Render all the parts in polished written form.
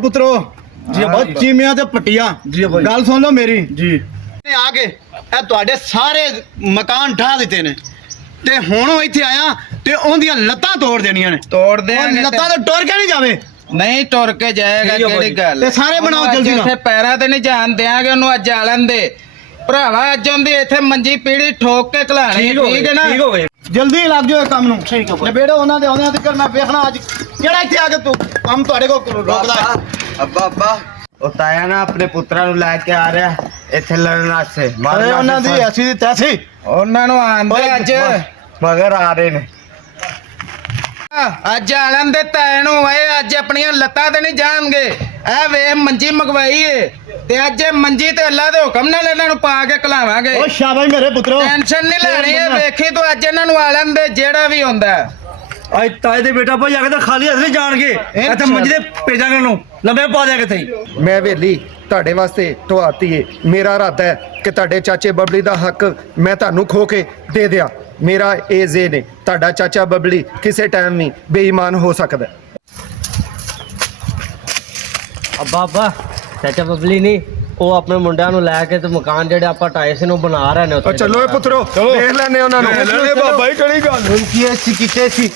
पुत्रो जी चीमिया ते पट्टिया जी गल सुन लो मेरी जी आके ए तुहाडे सारे मकान ढा दिते ने ते हुण इत्थे आया ते ओंदियां लत्तां तोड़ देनियां ने तोड़ देंगे लत्तां तो टुर के नहीं जावे नहीं टुर के जाएगा केड़ी गल ते सारे बनाओ जल्दी इत्थे पैरां ते नहीं जान देंगे ओनू अज आलन दे भरावा अज ओंदी इत्थे मंजी पीड़ी ठोक के खलानी ठीक है ना ठीक हो गए जल्दी लग जाओ काम नू ठीक है निबेड़ो उन्हां दे आउंदे तक मैं वेखना अज केड़ा इत्थे आके तू काम तुहाडे को रोकदा है अब्बा अब्बा ਉਹ ਤਾਇਆ ਨਾ ਆਪਣੇ ਪੁੱਤਰਾਂ ਨੂੰ ਲੈ ਕੇ ਆ ਰਿਹਾ ਇੱਥੇ ਲੜਨ ਵਾਸਤੇ अरे उन्हां दी ऐसी दी तैसी ਉਹਨਾਂ ਨੂੰ ਆਂਦੇ ਅੱਜ ਮਗਰ ਆ ਰਹੇ ਨੇ ਅੱਜ ਆਲਣ ਦੇ ਤੈ ਨੂੰ ਓਏ ਅੱਜ ਆਪਣੀਆਂ ਲੱਤਾਂ ਤੇ ਨਹੀਂ ਜਾਣਗੇ ਐ ਵੇ ਮੰਜੀ ਮੰਗਵਾਈ ਏ ਤੇ ਅੱਜ ਇਹ ਮੰਜੀ ਤੇ ਅੱਲਾ ਦੇ ਹੁਕਮ ਨਾਲ ਇਹਨਾਂ ਨੂੰ ਪਾ ਕੇ ਖਲਾਵਾਂਗੇ ओ शाबाश मेरे पुत्रो ਟੈਨਸ਼ਨ ਨਹੀਂ ਲੈਣੀ ਏ ਵੇਖੀ ਤੂੰ ਅੱਜ ਇਹਨਾਂ ਨੂੰ ਆਲਣ ਦੇ ਜਿਹੜਾ ਵੀ ਹੁੰਦਾ ਅੱਜ ਤਾਏ ਦੇ ਬੇਟਾ ਭਾਈ ਆ ਕੇ ਤਾਂ ਖਾਲੀ ਹੱਥ ਨਹੀਂ ਜਾਣਗੇ ਇੱਥੇ ਮੰਜੇ ਭੇਜਾਂਗੇ ਨੂੰ ਲੰਮੇ ਪਾ ਦਿਆਂਗੇ ਇੱਥੇ ਮੈਂ ਵੇਲੀ ਤੁਹਾਡੇ ਵਾਸਤੇ ਢਵਾਤੀ ਏ ਮੇਰਾ ਇਰਾਦਾ ਹੈ ਕਿ ਤੁਹਾਡੇ ਚਾਚੇ ਬਬਲੀ ਦਾ ਹੱਕ ਮੈਂ ਤੁਹਾਨੂੰ ਖੋ ਕੇ ਦੇ ਦਿਆਂ ਮੇਰਾ ਇਹ ਜ਼ੇ ਨੇ ਤੁਹਾਡਾ ਚਾਚਾ ਬਬਲੀ ਕਿਸੇ ਟਾਈਮ ਨਹੀਂ ਬੇਈਮਾਨ ਹੋ ਸਕਦਾ ਅੱਬਾ ਅੱਬਾ ਚਾਚਾ ਬਬਲੀ ਨਹੀਂ ਉਹ ਆਪਣੇ ਮੁੰਡਿਆਂ ਨੂੰ ਲੈ ਕੇ ਤੇ ਮਕਾਨ ਜਿਹੜੇ ਆਪਾਂ ਢਾਏ ਸੀ ਨੂੰ ਬਣਾ ਰਹੇ ਨੇ ਉੱਥੇ ਚਲੋ ਇਹ ਪੁੱਤਰੋ ਵੇਖ ਲੈਣੇ ਉਹਨਾਂ ਨੂੰ लेने बाबा ही कड़ी गल उनकी ऐसी की तैसी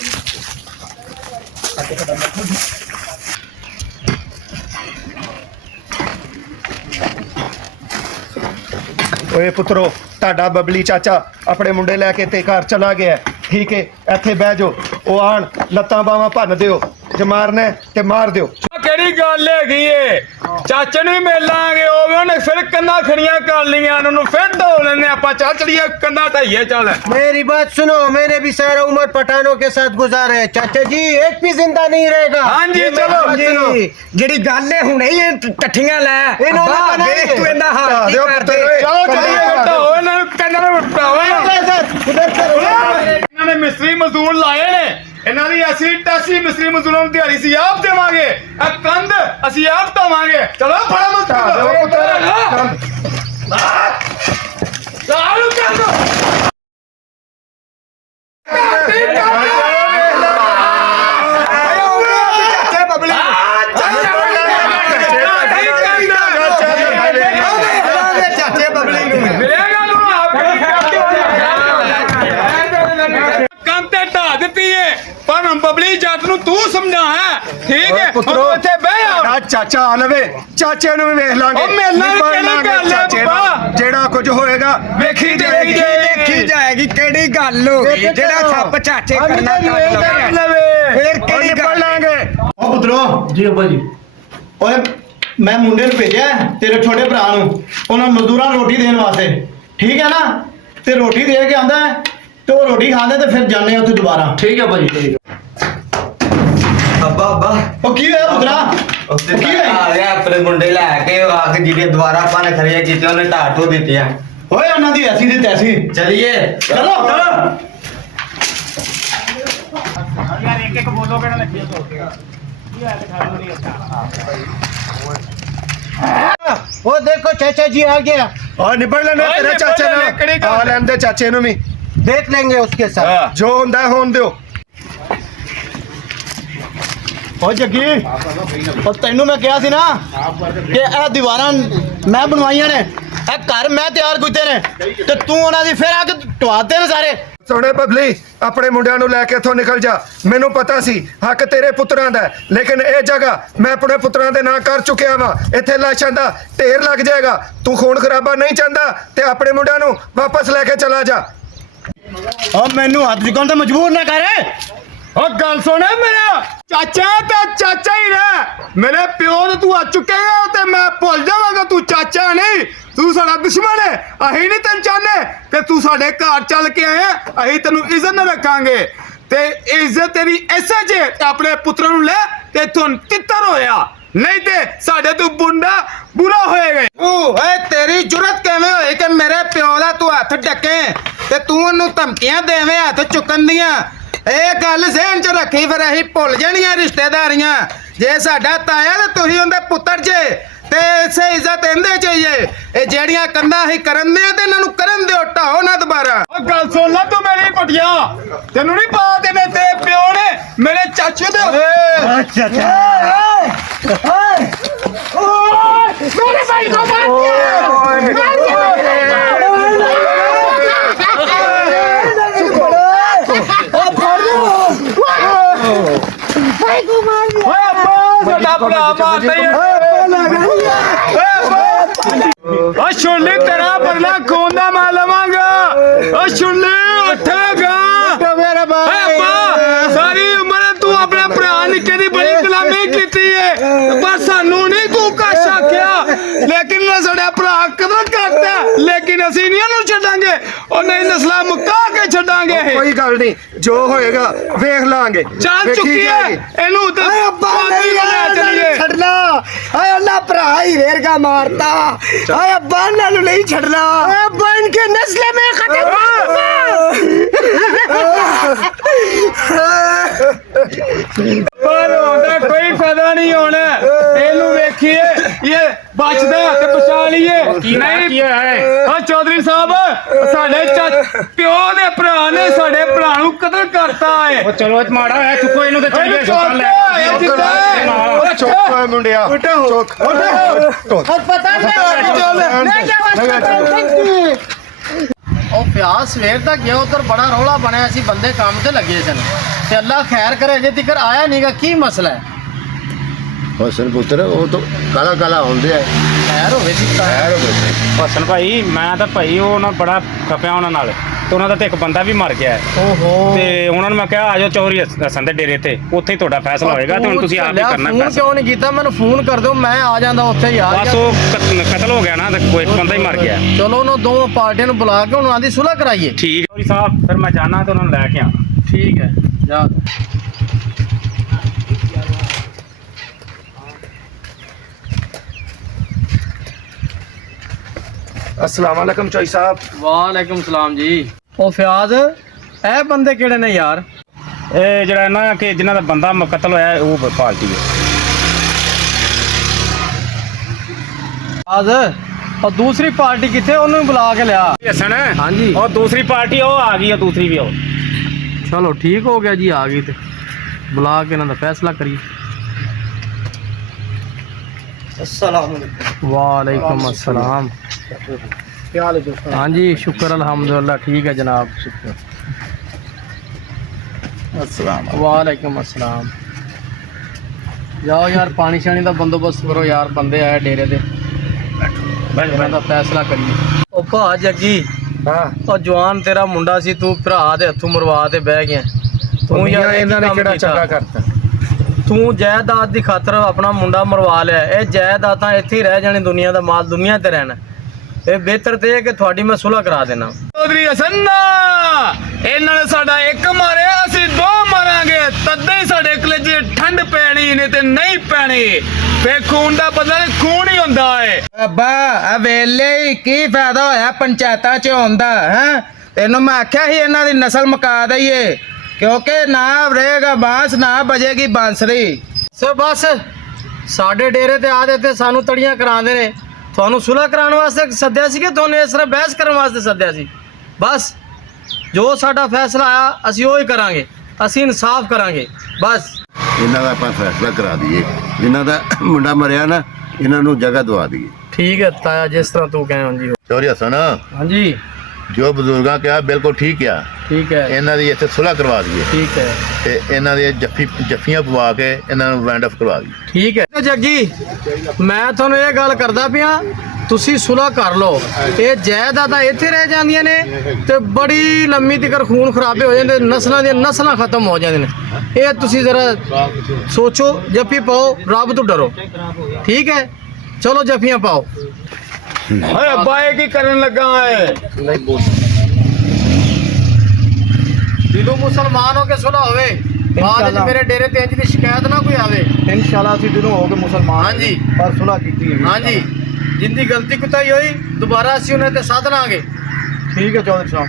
ਓਏ ਪੁੱਤਰੋ ਤੁਹਾਡਾ ਬਬਲੀ ਚਾਚਾ ਆਪਣੇ ਮੁੰਡੇ ਲੈ ਕੇ ਤੇ ਘਰ ਚਲਾ ਗਿਆ ਠੀਕ ਹੈ ਇੱਥੇ ਬਹਿ ਜਾਓ ਉਹ ਆਣ ਲੱਤਾਂ ਬਾਹਾਂ ਭੰਨ ਦਿਓ ਜੇ ਮਾਰਨਾ ਤੇ ਮਾਰ ਦਿਓ ਕਿਹੜੀ ਗੱਲ ਹੈਗੀ ਏ ਚਾਚੇ ਨੂੰ ਵੀ ਮਿਲ ਲਾਂਗੇ ਉਹ ਵੀ ਉਹਨੇ ਫਿਰ ਕੰਨਾਂ ਖੜੀਆਂ ਕਰ ਲੀਆਂ ਉਹਨੂੰ ਫਿਰ ਢੋ ਲੈਣੇ ਆਪਾਂ ਚੱਲ ਚੜੀਏ ਕੰਨਾਂ ਢਾਈਏ ਚੱਲ मेरी बात सुनो मैंने भी सारा उम्र पठानों के साथ गुजारा है चाचा जी एक भी जिंदा नहीं रहेगा ਹਾਂਜੀ ਚਲੋ ਜਿਹੜੀ ਗੱਲ ਏ ਹੁਣੇ ਹੀ ਟੱਠੀਆਂ ਲੈ ਇਹਨਾਂ ਨੇ ਬਣਾਈ ਤੂੰ ਇਹਦਾ ਹਾਲ ਦਿਓ ਪੁੱਤਰ ਓਏ ਚਲੋ ਚਲੀਏ ਢੋ ਇਹਨਾਂ ਨੂੰ ਕੰਨਾਂ ਨੂੰ ਢਾਓ ਇਹਨਾਂ ਨੇ ਮਿਸਤਰੀ ਮਜ਼ਦੂਰ ਲਾਏ ਨੇ ਇਹਨਾਂ ਦੀ ਅਸੀਂ ਟੈਸੀ ਮਿਸਤਰੀ ਮਜ਼ਦੂਰਾਂ ਨੂੰ ਦਿਹਾੜੀ ਸੀ ਆਪ ਦੇਵਾਂਗੇ ਇਹ ਕੰਧ ਅਸੀਂ ਆਪ ਢਾਵਾਂਗੇ ਚਲੋ ਫੜਾ ਮਤ ਚਾਲੂ ਕਰ ਦੋ ਬਬਲੀ ਜੱਟ ਨੂੰ ਤੂੰ ਸਮਝਾ ਹੈ ਠੀਕ ਹੈ ਪੁੱਤਰੋ ਇੱਥੇ ਬਹਿ ਜਾ ਚਾਚਾ ਆ ਲਵੇ ਚਾਚੇ ਨੂੰ ਵੀ ਵੇਖ ਲਾਂਗੇ ਉਹ ਮਿਲਣਾ ਵੀ ਨਿਭਾਉਣ ਕਿਹੜੀ ਲਾਂਗੇ ਗੱਲ ਹੈ ਚਾਚੇ ਬਾਬਾ? ਨਾਲ। ਜਿਹੜਾ ਕੁਝ ਹੋਏਗਾ ਵੇਖੀ ਜਾਏਗੀ ਦੇਖੀ ਜਾਏਗੀ ਕਿਹੜੀ ਗੱਲ ਹੋ ਗਈ ਜਿਹੜਾ ਸੱਪ ਚਾਚੇ ਕਰਨਾ ਕਰ ਲਵੇ ਫਿਰ ਕਿਹੜੀ ਨਿਭਾਉਣ ਗੱਲ ਲਾਂਗੇ ओ पुत्रो ਜੀ ਅੱਬਾ ਜੀ ओए मैं मुंडे ਨੂੰ ਭੇਜਿਆ ਤੇਰੇ ਛੋਟੇ ਭਰਾ ਨੂੰ ਉਹਨਾਂ ਮਜ਼ਦੂਰਾਂ ਨੂੰ ਰੋਟੀ ਦੇਣ ਵਾਸਤੇ ਠੀਕ ਹੈ ਨਾ ਤੇ ਰੋਟੀ ਦੇ ਕੇ ਆਂਦਾ ਤੇ ਉਹ ਰੋਟੀ ਖਾਂਦੇ ਤੇ ਫਿਰ ਜਾਂਦੇ ਉੱਥੇ ਦੁਬਾਰਾ ਠੀਕ ਹੈ ਭਾਜੀ ਠੀਕ ਅੱਬਾ ਅੱਬਾ ਉਹ ਕੀ ਹੋਇਆ ਪੁੱਤਰਾ ਉੱਤੇ ਕੀ ਹੋਇਆ ਆ ਰਿਹਾ ਆਪਣੇ ਮੁੰਡੇ ਲੈ ਕੇ ਆ ਕੇ ਜਿਹੜੇ ਦੁਬਾਰਾ ਆਪਾਂ ਨੇ ਖੜੀਆਂ ਕੀਤੀਆਂ ਉਹਨੇ ਢਾਟੋ ਦਿੱਤੀਆਂ ਓਏ ਉਹਨਾਂ ਦੀ ਐਸੀ ਦੀ ਤੈਸੀ ਚਲਿਏ ਚਲੋ ਚਲੋ वो देखो चाचा जी आ गया और निबड़ लेने ਓਏ ਤੇਰੇ ਨਿਬੜ ਚਾਚੇ ਲੈਣੇ, ਕਿਹੜੀ ਨਾਲ ਗੱਲ? ਆ ਲੈਂਦੇ ਚਾਚੇ ਨੂੰ ਵੀ देख लेंगे उसके साथ ਜੋ ਹੁੰਦਾ ਹੈ ਹੋਣ ਦਿਓ ਓ ਜੱਗੀ ਉਹ ਤੈਨੂੰ ਮੈਂ ਕਿਹਾ ਸੀ ਨਾ ਕਿ ਇਹ ਦੀਵਾਰਾਂ ਮੈਂ ਬਣਵਾਈਆਂ ਨੇ ਇਹ ਘਰ ਮੈਂ ਤਿਆਰ ਕੀਤੇ ਨੇ ਤੇ ਤੂੰ ਉਹਨਾਂ ਦੀ ਫਿਰ ਆ ਕੇ ਢਵਾਤੇ ਨੇ ਸਾਰੇ ਸੋਹਣੇ ਬਬਲੀ ਆਪਣੇ ਮੁੰਡਿਆਂ ਨੂੰ ਲੈ ਕੇ ਇੱਥੋਂ ਨਿਕਲ ਜਾ ਮੈਨੂੰ ਪਤਾ ਸੀ ਹੱਕ ਤੇਰੇ ਪੁੱਤਰਾਂ ਦਾ ਹੈ, ਲੇਕਿਨ ਇਹ ਜਗ੍ਹਾ ਮੈਂ ਆਪਣੇ ਪੁੱਤਰਾਂ ਦੇ ਨਾਂ ਕਰ ਚੁੱਕਿਆ ਵਾਂ ਇੱਥੇ ਲਾਸ਼ਾਂ ਦਾ ਢੇਰ ਲੱਗ ਜਾਏਗਾ ਤੂੰ ਖੂਨ ਖਰਾਬਾ ਨਹੀਂ ਚਾਹੁੰਦਾ ਤੇ ਆਪਣੇ ਮੁੰਡਿਆਂ ਨੂੰ ਵਾਪਸ ਲੈ ਕੇ ਚਲਾ ਜਾ ਓ ਮੈਨੂੰ ਹੱਥ ਚੁਕਾਉਣ ਤੇ ਮਜਬੂਰ ਨਾ ਕਰ ਉਹ ਗੱਲ ਸੁਣ ਮੇਰਾ ਚਾਚਾ ਤਾਂ ਚਾਚਾ ਹੀ ਰਹਿ ਮੇਰੇ ਪਿਓ ਤੇ ਤੂੰ ਆ ਚੁੱਕੇਗਾ ਤੇ ਮੈਂ ਭੁੱਲ ਜਾਵਾਂਗਾ ਤੂੰ ਚਾਚਾ ਨਹੀਂ ਤੂੰ ਸਾਡਾ ਦੁਸ਼ਮਣ ਹੈ ਅਸੀਂ ਨਹੀਂ ਤੈਨੂੰ ਚਾਹੁੰਦੇ ਤੇ ਤੂੰ ਸਾਡੇ ਘਰ ਚੱਲ ਕੇ ਆਇਆ ਅਸੀਂ ਤੈਨੂੰ ਇੱਜ਼ਤ ਨਾਲ ਰੱਖਾਂਗੇ ਤੇ ਇੱਜ਼ਤ ਤੇਰੀ ਐਸੇ ਜੇ ਆਪਣੇ ਪੁੱਤਰਾਂ ਨੂੰ ਲੈ ਤੇ ਇੱਥੋਂ ਤਿੱਤਰ ਹੋਇਆ ਨਹੀਂ ਤੇ ਸਾਡੇ ਤੋਂ ਬੁੰਡਾ ਬੁਰਾ ਹੋਏਗਾ ਓਏ ਤੇਰੀ ਜੁਰਤ ਕਿਵੇਂ ਹੋਈ ਕਿ ਮੇਰੇ ਪਿਓ ਦਾ ਤੂੰ ਹੱਥ ਡੱਕੇ ਤੇ ਤੂੰ ਉਹਨੂੰ ਧਮਕੀਆਂ ਦੇਵੇਂ ਹੱਥ ਚੁੱਕਣ ਦੀਆਂ ਇਹ ਗੱਲ ਜ਼ਿਹਨ 'ਚ ਰੱਖੀ ਫਿਰ ਅਸੀਂ ਭੁੱਲ ਜਾਣੀਆਂ ਰਿਸ਼ਤੇਦਾਰੀਆਂ ਜੇ ਸਾਡਾ ਤਾਇਆ ਤੇ ਤੁਸੀਂ ਉਹਦੇ ਪੁੱਤਰ ਜੇ ਤੇ ਇਸੇ ਇੱਜ਼ਤ ਇਹਦੇ ਚਾਹੀਏ ਇਹ ਜਿਹੜੀਆਂ ਕੰਧਾਂ ਅਸੀਂ ਕਰਨ ਦੇ ਤੇ ਇਹਨਾਂ ਨੂੰ ਕਰਨ ਦਿਓ ਢਾਓ ਨਾ ਦੁਬਾਰਾ ਉਹ ਗੱਲ ਸੁਣ ਲੈ ਤੂੰ ਮੇਰੀ ਪਟਿਆ ਤੈਨੂੰ ਨਹੀਂ ਪਤਾ ਤੇ ਪਿਓ ਨੇ ਮੇਰੇ ਚਾਚੇ ਦੇ ਅੱਛਾ ਭਰਾ ਮਾਰਦਾ ਈ ਓ ਛੁੱਲੀ ਤੇਰਾ ਬਦਲਾ ਖੂਨ ਦਾ ਮੈਂ ਲਵਾਂਗਾ ਓ ਛੁੱਲੀ ਉੱਠੇਗਾ मेरा भाई ਸਾਰੀ ਉਮਰ ਤੂੰ ਆਪਣੇ ਭਰਾ ਨਿੱਕੇ ਦੀ ਬੜੀ ਗੁਲਾਮੀ ਕੀਤੀ ਏ ਪਰ ਸਾਨੂੰ ਨਹੀਂ ਤੂੰ ਕੁਛ ਆਖਿਆ ਲੇਕਿਨ ਨਾ ਸਾਡਾ ਭਰਾ ਕਦਰ ਕਰਦਾ ਲੇਕਿਨ ਅਸੀਂ ਨਹੀਂ ਉਹਨੂੰ ਛੱਡਾਂਗੇ ਉਹ ਨਹੀਂ ਨਸਲਾਂ ਮੁਕਾ ਕੇ ਛੱਡਾਂਗੇ ਇਹ ਕੋਈ ਗੱਲ ਨਹੀਂ ਜੋ ਹੋਏਗਾ ਵੇਖ ਲਾਂਗੇ ਚੱਲ ਵੇਖੀ ਚੁੱਕੀ ਜਾਏਗੀ। ਏ ਇਹਨੂੰ ਉਧਰ ਚਲੀਏ छड़ना हाय अल्लाह भरा ही वेर का मारता हाय अब्बा नानू नहीं छड़ना अब्बा इनके नस्ल में ਪਰ ਹੁੰਦਾ ਕੋਈ ਫਾਇਦਾ ਨਹੀਂ ਹੋਣਾ ਇਹਨੂੰ ਵੇਖੀਏ ਇਹ ਬਚਦਾ ਤੇ ਬਚਾ ਲਈਏ ਨਹੀਂ ਕੀ ਹੈ ਹਾਂ ਚੌਧਰੀ ਸਾਹਿਬ ਸਾਡੇ ਪਿਓ ਦੇ ਭਰਾ ਨੇ ਸਾਡੇ ਭਰਾ ਨੂੰ ਕਤਲ ਕਰਤਾ ਹੈ ਚਲੋ ਇਹ ਮਾੜਾ ਹੈ ਚੁੱਕੋ ਇਹਨੂੰ ਤੇ ਚੱਲੀਏ ਚੁੱਪ ਹੋਏ ਮੁੰਡਿਆ ਚੁੱਪ पता ਉਹ ਪਿਆਸ ਸਵੇਰ ਦਾ ਗਿਆ ਉਧਰ ਬੜਾ ਰੌਲਾ ਬਣਿਆ ਸੀ ਬੰਦੇ ਕੰਮ ਤੇ ਲੱਗੇ ਸਨ ਤੇ ਅੱਲਾ ਖੈਰ ਕਰੇ ਅਜੇ ਤੱਕ ਆਇਆ ਨਹੀਂਗਾ ਕੀ ਮਸਲਾ ਹੈ ਹਸਨ ਪੁੱਤਰ ਉਹ ਤਾਂ ਕਾਲਾ ਕਾਲਾ ਹੁੰਦੇ ਆ ਖੈਰ ਹੋਵੇ ਜੀ ਹਸਨ ਭਾਈ ਮੈਂ ਤਾਂ ਭਾਈ ਉਹ ਨਾ ਬੜਾ ਖਪਿਆ ਉਹਨਾਂ ਨਾਲ ਤੇ ਉਹਨਾਂ ਦਾ ਤੇ ਇੱਕ ਬੰਦਾ ਵੀ ਮਰ ਗਿਆ ਓਹੋ ਤੇ ਉਹਨਾਂ ਨੂੰ ਮੈਂ ਕਿਹਾ ਆਜੋ ਚੌਧਰੀ ਹਸਨ ਦੇ ਡੇਰੇ ਤੇ ਉੱਥੇ ਹੀ ਤੁਹਾਡਾ ਫੈਸਲਾ ਹੋਏਗਾ ਤੇ ਹੁਣ ਤੁਸੀਂ ਆਪ ਹੀ ਕਰਨਾ ਫੋਨ ਫੈਸਲਾ ਕਿਉਂ ਨਹੀਂ ਕੀਤਾ ਮੈਨੂੰ ਫੋਨ ਕਰ ਦਿਓ ਮੈਂ ਆ ਜਾਂਦਾ ਉੱਥੇ ਹੀ ਆ ਬਸ ਉਹ ਕਤਲ ਹੋ ਗਿਆ ਨਾ ਤੇ ਕੋਈ ਇੱਕ ਬੰਦਾ ਹੀ ਮਰ ਗਿਆ ਚਲੋ ਉਹਨਾਂ ਦੋਵਾਂ ਪਾਰਟੀਆਂ ਨੂੰ ਬੁਲਾ ਕੇ ਉਹਨਾਂ ਦੀ ਸੁਲ੍ਹਾ ਕਰਾਈਏ ਠੀਕ ਚੌਧਰੀ ਸਾਹਿਬ ਫਿਰ ਮੈਂ ਜਾਣਾ ਤੇ ਉਹਨਾਂ ਨੂੰ ਲੈ ਕੇ ਆ ਠੀਕ ਹੈ ਜਾ अस्सलाम वालेकुम चौधरी साहब ਵਾਲੇਕੁਮ ਸਲਾਮ ਜੀ ਉਹ ਫਿਆਜ਼ ਇਹ ਬੰਦੇ ਕਿਹੜੇ ਨੇ ਯਾਰ ਇਹ ਜਿਹੜਾ ਨਾ ਕਿ ਜਿਨ੍ਹਾਂ ਦਾ ਬੰਦਾ ਕਤਲ ਹੋਇਆ ਉਹ ਪਾਰਟੀ ਹੈ ਫਿਆਜ਼ ਉਹ ਦੂਸਰੀ ਪਾਰਟੀ ਕਿੱਥੇ ਉਹਨੂੰ ਵੀ ਬੁਲਾ ਕੇ ਲਿਆ ਹਸਨ ਹਾਂਜੀ। ਉਹ ਦੂਸਰੀ ਪਾਰਟੀ ਉਹ ਆ ਗਈ ਆ ਦੂਸਰੀ ਵੀ ਉਹ ਚਲੋ ਠੀਕ ਹੋ ਗਿਆ ਜੀ ਆ ਗਈ ਤੇ ਬੁਲਾ ਕੇ ਇਹਨਾਂ ਦਾ ਫੈਸਲਾ ਕਰੀਏ वालेकुम अस्सलाम हाँ जी शुक्र अल्हम्दुलिल्लाह ठीक है जनाब शुक्र वालेकुम अस्सलाम जाओ यार पानी शानी का बंदोबस्त करो यार बंदे आए डेरे दे ਇਹਨਾਂ ਦਾ ਫੈਸਲਾ ਕਰੀਏ ਉਹ ਭਾ ਜੱਗੀ हाँ ਉਹ ਜਵਾਨ ਤੇਰਾ ਮੁੰਡਾ ਸੀ ਤੂੰ ਭਰਾ ਦੇ ਹੱਥੋਂ ਮਰਵਾ ਤੇ ਬਹਿ ਗਿਆ ਤੂੰ ਯਾਰ ਇਹਨਾਂ ਨੇ ਕੰਮ ਕਿਹੜਾ ਕੀਤਾ? ਚੰਗਾ ਕਰਤਾ ਤੂੰ ਜਾਇਦਾਦ ਦੀ ਖਾਤਰ ਆਪਣਾ ਮੁੰਡਾ ਮਰਵਾ ਲਿਆ ਇਹ ਜਾਇਦਾਦਾਂ ਇੱਥੇ ਹੀ ਰਹਿ ਜਾਣੀ ਦੁਨੀਆ ਦਾ ਮਾਲ ਦੁਨੀਆ ਤੇ ਰਹਿਣਾ ਇਹ ਬਿਹਤਰ ਤੇ ਹੈ ਕਿ ਤੁਹਾਡੀ ਮੈਂ ਸੁਲ੍ਹਾ ਕਰਾ ਦੇਣਾ ਚੌਧਰੀ ਹਸਨ ਇਹਨਾਂ ਨੇ ਸਾਡਾ ਇੱਕ ਮਾਰਿਆ ਅਸੀਂ ਦੋ ਮਾਰਾਂਗੇ ਤਦੇ ਹੀ ਸਾਡੇ ਕਲੇਜੇ ਠੰਡ ਪੈਣੀ ਨੇ ਤੇ ਨਹੀਂ ਪੈਣੀ ਫੇ ਖੂਨ ਦਾ ਬਦਲਾ ਖੂਨ ਹੀ ਹੁੰਦਾ ਏ ਅੱਬਾ ਆ ਵੇਲੇ ਹੀ ਕੀ ਫਾਇਦਾ ਹੋਇਆ ਪੰਚਾਇਤਾਂ 'ਚ ਹੁੰਦਾ ਹੈ ਤੈਨੂੰ ਮੈਂ ਆਖਿਆ ਸੀ ਇਹਨਾਂ ਦੀ ਨਸਲ ਮੁਕਾ ਦਈਏ ਕਿਉਂਕਿ ਨਾ ਰਹੇਗਾ ਬਾਂਸ ਨਾ ਬਜੇਗੀ ਬਾਂਸਰੀ ਸੋ ਬਸ ਸਾਡੇ ਡੇਰੇ ਤੇ ਆ ਦੇ ਤੇ ਸਾਨੂੰ ਤੜੀਆਂ ਕਰਾਉਂਦੇ ਨੇ ਤੁਹਾਨੂੰ ਸੁਲ੍ਹਾ ਕਰਾਉਣ ਵਾਸਤੇ ਸੱਦਿਆ ਸੀ ਕਿ ਤੁਹਾਨੂੰ ਇਸ ਤਰ੍ਹਾਂ ਬਹਿਸ ਕਰਨ ਵਾਸਤੇ ਸੱਦਿਆ ਸੀ ਬਸ ਜੋ ਸਾਡਾ ਫੈਸਲਾ ਆਇਆ ਅਸੀਂ ਉਹ ਹੀ ਕਰਾਂਗੇ ਅਸੀਂ ਇਨਸਾਫ ਕਰਾਂਗੇ ਬਸ ਇਹਨਾਂ ਦਾ ਆਪਾਂ ਫੈਸਲਾ ਕਰਾ ਦਈਏ ਜਿਨ੍ਹਾਂ ਦਾ ਮੁੰਡਾ ਮਰਿਆ ਨਾ ਇਹਨਾਂ ਨੂੰ ਜਗ੍ਹਾ ਦਵਾ ਦਈਏ ਠੀਕ ਹੈ ਤਾਇਆ ਜਿਸ ਤਰ੍ਹਾਂ ਤੂੰ ਕਹੇ ਹਾਂਜੀ ਚੌਧਰੀ ਹਸਨ ਹਾਂਜੀ ਜੋ ਬਜ਼ੁਰਗਾਂ ਕਿਹਾ ਬਿਲਕੁਲ ਠੀਕ ਆ ਠੀਕ ਹੈ ਇਹਨਾਂ ਦੀ ਇੱਥੇ ਸੁਲ੍ਹਾ ਕਰਵਾ ਦਈਏ ਠੀਕ ਹੈ ਤੇ ਇਹਨਾਂ ਦੇ ਜੱਫੀਆਂ ਪਵਾ ਕੇ ਇਹਨਾਂ ਨੂੰ ਵੈਂਡ ਆਫ ਕਰਵਾ ਦਈਏ ਠੀਕ ਹੈ ਜੱਗੀ ਮੈਂ ਤੁਹਾਨੂੰ ਇਹ ਗੱਲ ਕਰਦਾ ਪਿਆ ਤੁਸੀਂ ਸੁਲ੍ਹਾ ਕਰ ਲਓ ਇਹ ਜਾਇਦਾਦਾਂ ਇੱਥੇ ਰਹਿ ਜਾਂਦੀਆਂ ਨੇ ਤੇ ਬੜੀ ਲੰਮੀ ਤੀਕਰ ਖੂਨ ਖਰਾਬੇ ਹੋ ਜਾਂਦੇ ਨਸਲਾਂ ਦੀਆਂ ਨਸਲਾਂ ਖਤਮ ਹੋ ਜਾਂਦੀਆਂ ਨੇ ਇਹ ਤੁਸੀਂ ਜ਼ਰਾ ਸੋਚੋ ਜੱਫੀ ਪਾਓ ਰੱਬ ਤੋਂ ਡਰੋ ਠੀਕ ਹੈ ਚਲੋ ਜੱਫੀਆਂ ਪਾਓ ਓਏ ਅੱਬਾ ਇਹ ਕੀ ਕਰਨ ਲੱਗਾ ਏ ਦਿਲੋਂ ਮੁਸਲਮਾਨ ਹੋ ਕੇ ਸੁਲ੍ਹਾ ਹੋਵੇ ਬਾਅਦ ਵਿੱਚ ਮੇਰੇ ਡੇਰੇ ਤੇ ਇੰਜ ਦੀ ਸ਼ਿਕਾਇਤ ਨਾ ਕੋਈ ਆਵੇ ਇਨਸ਼ਾਅੱਲਾ ਅਸੀਂ ਦਿਲੋਂ ਹੋ ਕੇ ਮੁਸਲਮਾਨ ਹਾਂਜੀ ਪਰ ਸੁਲ੍ਹਾ ਕੀਤੀ ਹੈ ਹਾਂਜੀ ਜਿੰਦੀ ਗਲਤੀ ਕੁਤਾਈ ਹੋਈ ਦੁਬਾਰਾ ਅਸੀਂ ਉਹਨਾਂ ਤੇ ਸਾਧ ਲਾਂਗੇ ਠੀਕ ਹੈ ਚੌਧਰੀ ਸਾਹਿਬ